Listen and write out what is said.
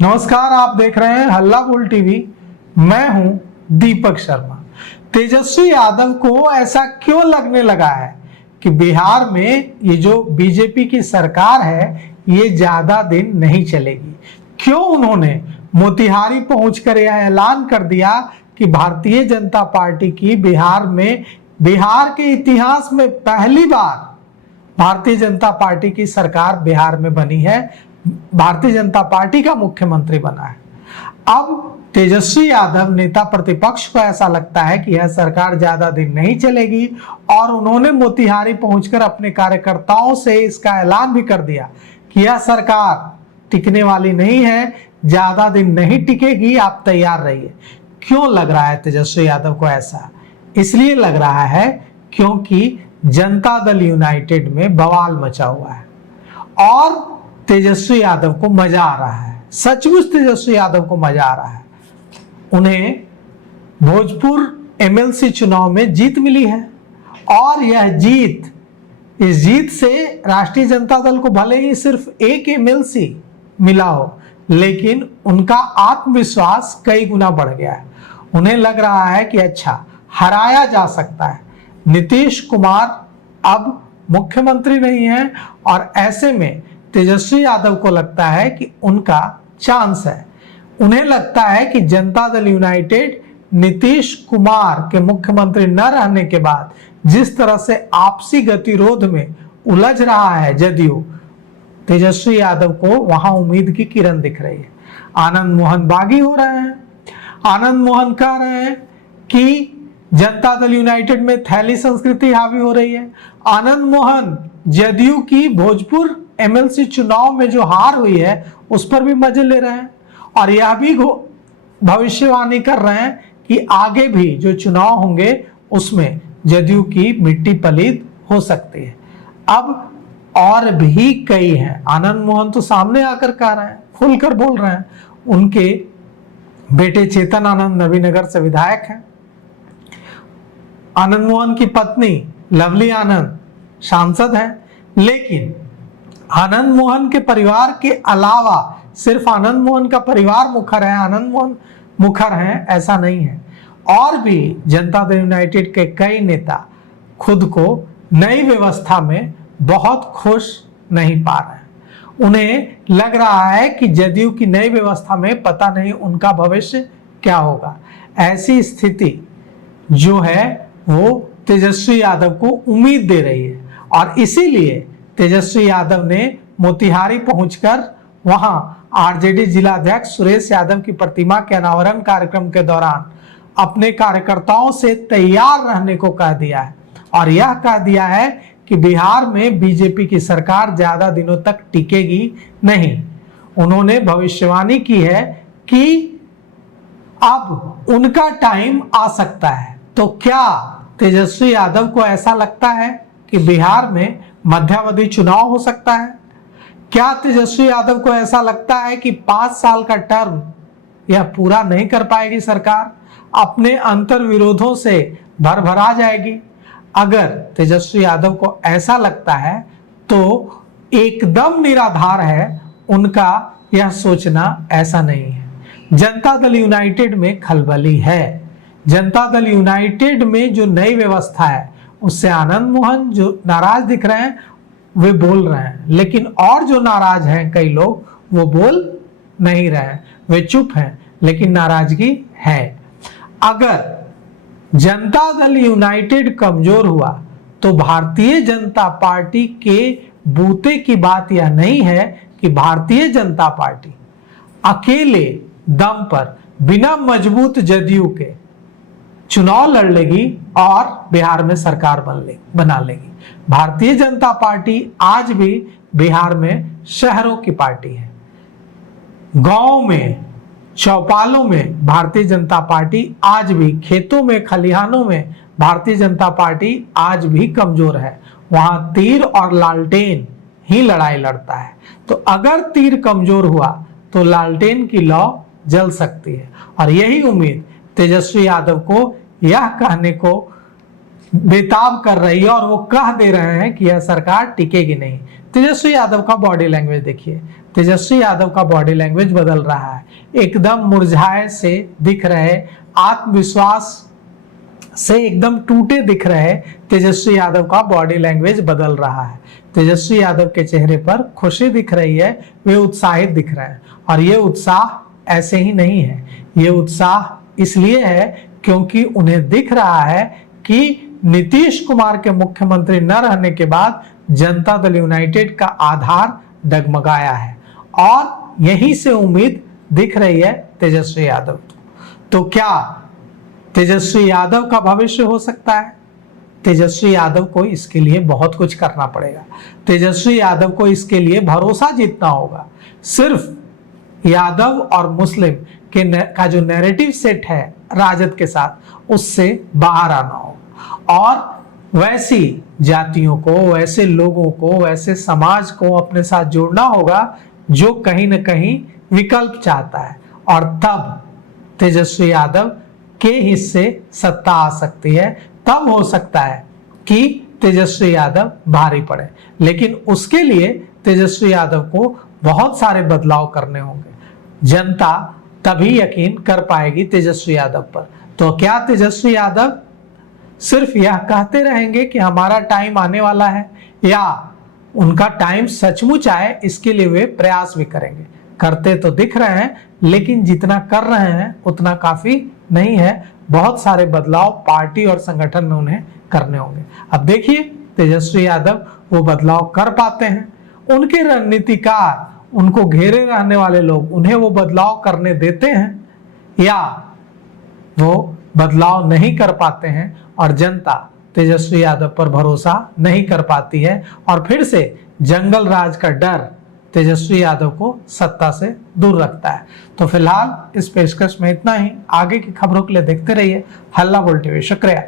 नमस्कार, आप देख रहे हैं हल्ला बोल टीवी। मैं हूं दीपक शर्मा। तेजस्वी यादव को ऐसा क्यों लगने लगा है कि बिहार में ये जो बीजेपी की सरकार है ये ज्यादा दिन नहीं चलेगी? क्यों उन्होंने मोतिहारी पहुंचकर यह ऐलान कर दिया कि भारतीय जनता पार्टी की बिहार के इतिहास में पहली बार भारतीय जनता पार्टी की सरकार बिहार में बनी है, भारतीय जनता पार्टी का मुख्यमंत्री बना है। अब तेजस्वी यादव नेता प्रतिपक्ष को ऐसा लगता है कि यह सरकार ज्यादा दिन नहीं चलेगी और उन्होंने मोतिहारी पहुंचकर अपने कार्यकर्ताओं से इसका ऐलान भी कर दिया कि यह सरकार टिकने वाली नहीं है, ज्यादा दिन नहीं टिकेगी, आप तैयार रहिए। क्यों लग रहा है तेजस्वी यादव को ऐसा? इसलिए लग रहा है क्योंकि जनता दल यूनाइटेड में बवाल मचा हुआ है और तेजस्वी यादव को मजा आ रहा है। सचमुच तेजस्वी यादव को मजा आ रहा है। उन्हें भोजपुर एमएलसी चुनाव में जीत मिली है और इस जीत से राष्ट्रीय जनता दल को भले ही सिर्फ एक एमएलसी मिला हो, लेकिन उनका आत्मविश्वास कई गुना बढ़ गया है। उन्हें लग रहा है कि अच्छा, हराया जा सकता है। नीतीश कुमार अब मुख्यमंत्री नहीं है और ऐसे में तेजस्वी यादव को लगता है कि उनका चांस है। उन्हें लगता है कि जनता दल यूनाइटेड नीतीश कुमार के मुख्यमंत्री न रहने के बाद जिस तरह से आपसी गतिरोध में उलझ रहा है जदयू, तेजस्वी यादव को वहां उम्मीद की किरण दिख रही है। आनंद मोहन बागी हो रहे हैं। आनंद मोहन कह रहे हैं कि जनता दल यूनाइटेड में थैली संस्कृति हावी हो रही है। आनंद मोहन जदयू की भोजपुर एमएलसी चुनाव में जो हार हुई है उस पर भी मजे ले रहे हैं और यह भी भविष्यवाणी कर रहे हैं कि आगे भी जो चुनाव होंगे उसमें जदयू की मिट्टी पलीद हो सकती है। अब और भी कई हैं। आनंद मोहन तो सामने आकर कह रहे हैं, खुलकर बोल रहे हैं। उनके बेटे चेतन आनंद नवीनगर से विधायक हैं। आनंद मोहन की पत्नी लवली आनंद सांसद हैं। लेकिन आनंद मोहन के परिवार के अलावा सिर्फ आनंद मोहन का परिवार मुखर है, आनंद मोहन मुखर हैं, ऐसा नहीं है। और भी जनता दल यूनाइटेड के कई नेता खुद को नई व्यवस्था में बहुत खुश नहीं पा रहे हैं। उन्हें लग रहा है कि जदयू की नई व्यवस्था में पता नहीं उनका भविष्य क्या होगा। ऐसी स्थिति जो है वो तेजस्वी यादव को उम्मीद दे रही है और इसीलिए तेजस्वी यादव ने मोतिहारी पहुंचकर वहां आरजेडी जिलाध्यक्ष सुरेश यादव की प्रतिमा के अनावरण कार्यक्रम के दौरान अपने कार्यकर्ताओं से तैयार रहने को कह दिया है और यह कह दिया है कि बिहार में बीजेपी की सरकार ज्यादा दिनों तक टिकेगी नहीं। उन्होंने भविष्यवाणी की है कि अब उनका टाइम आ सकता है। तो क्या तेजस्वी यादव को ऐसा लगता है कि बिहार में मध्यावधि चुनाव हो सकता है? क्या तेजस्वी यादव को ऐसा लगता है कि 5 साल का टर्म यह पूरा नहीं कर पाएगी सरकार, अपने अंतर विरोधों से भरभरा जाएगी? अगर तेजस्वी यादव को ऐसा लगता है तो एकदम निराधार है उनका यह सोचना। ऐसा नहीं है। जनता दल यूनाइटेड में खलबली है। जनता दल यूनाइटेड में जो नई व्यवस्था है उससे आनंद मोहन जो नाराज दिख रहे हैं वे बोल रहे हैं, लेकिन और जो नाराज हैं कई लोग वो बोल नहीं रहे हैं, वे चुप हैं, लेकिन नाराजगी है। अगर जनता दल यूनाइटेड कमजोर हुआ तो भारतीय जनता पार्टी के बूते की बात यह नहीं है कि भारतीय जनता पार्टी अकेले दम पर बिना मजबूत जदयू के चुनाव लड़ लेगी और बिहार में सरकार बना लेगी। भारतीय जनता पार्टी आज भी बिहार में शहरों की पार्टी है। गांव में, चौपालों में भारतीय जनता पार्टी आज भी, खेतों में, खलिहानों में भारतीय जनता पार्टी आज भी कमजोर है। वहां तीर और लालटेन ही लड़ाई लड़ता है। तो अगर तीर कमजोर हुआ तो लालटेन की लौ जल सकती है और यही उम्मीद तेजस्वी यादव को यह कहने को बेताब कर रही है और वो कह दे रहे हैं कि यह सरकार टिकेगी नहीं। तेजस्वी यादव का बॉडी लैंग्वेज देखिए, तेजस्वी यादव का बॉडी लैंग्वेज बदल रहा है, एकदम मुरझाए से दिख रहे, आत्मविश्वास से एकदम टूटे दिख रहे तेजस्वी यादव का बॉडी लैंग्वेज बदल रहा है। तेजस्वी यादव के चेहरे पर खुशी दिख रही है, वे उत्साहित दिख रहे हैं। और ये उत्साह ऐसे ही नहीं है, ये उत्साह इसलिए है क्योंकि उन्हें दिख रहा है कि नीतीश कुमार के मुख्यमंत्री न रहने के बाद जनता दल यूनाइटेड का आधार डगमगाया है और यहीं से उम्मीद दिख रही है तेजस्वी यादव। तो क्या तेजस्वी यादव का भविष्य हो सकता है? तेजस्वी यादव को इसके लिए बहुत कुछ करना पड़ेगा। तेजस्वी यादव को इसके लिए भरोसा जीतना होगा। सिर्फ यादव और मुस्लिम का जो नैरेटिव सेट है राजद के साथ, उससे बाहर आना होगा और वैसी जातियों को, वैसे लोगों को, वैसे समाज को अपने साथ जोड़ना होगा जो कहीं ना कहीं विकल्प चाहता है। और तब तेजस्वी यादव के हिस्से सत्ता आ सकती है, तब हो सकता है कि तेजस्वी यादव भारी पड़े। लेकिन उसके लिए तेजस्वी यादव को बहुत सारे बदलाव करने होंगे। जनता तभी यकीन कर पाएगी तेजस्वी यादव पर। तो क्या तेजस्वी यादव सिर्फ यह कहते रहेंगे कि हमारा टाइम आने वाला है, या उनका टाइम सचमुच आए इसके लिए वे प्रयास भी करेंगे? करते तो दिख रहे हैं, लेकिन जितना कर रहे हैं उतना काफी नहीं है। बहुत सारे बदलाव पार्टी और संगठन में उन्हें करने होंगे। अब देखिए तेजस्वी यादव वो बदलाव कर पाते हैं, उनके रणनीतिकार, उनको घेरे रहने वाले लोग उन्हें वो बदलाव करने देते हैं, या वो बदलाव नहीं कर पाते हैं और जनता तेजस्वी यादव पर भरोसा नहीं कर पाती है और फिर से जंगल राज का डर तेजस्वी यादव को सत्ता से दूर रखता है। तो फिलहाल इस पेशकश में इतना ही। आगे की खबरों के लिए देखते रहिए हल्ला बोल टीवी। शुक्रिया।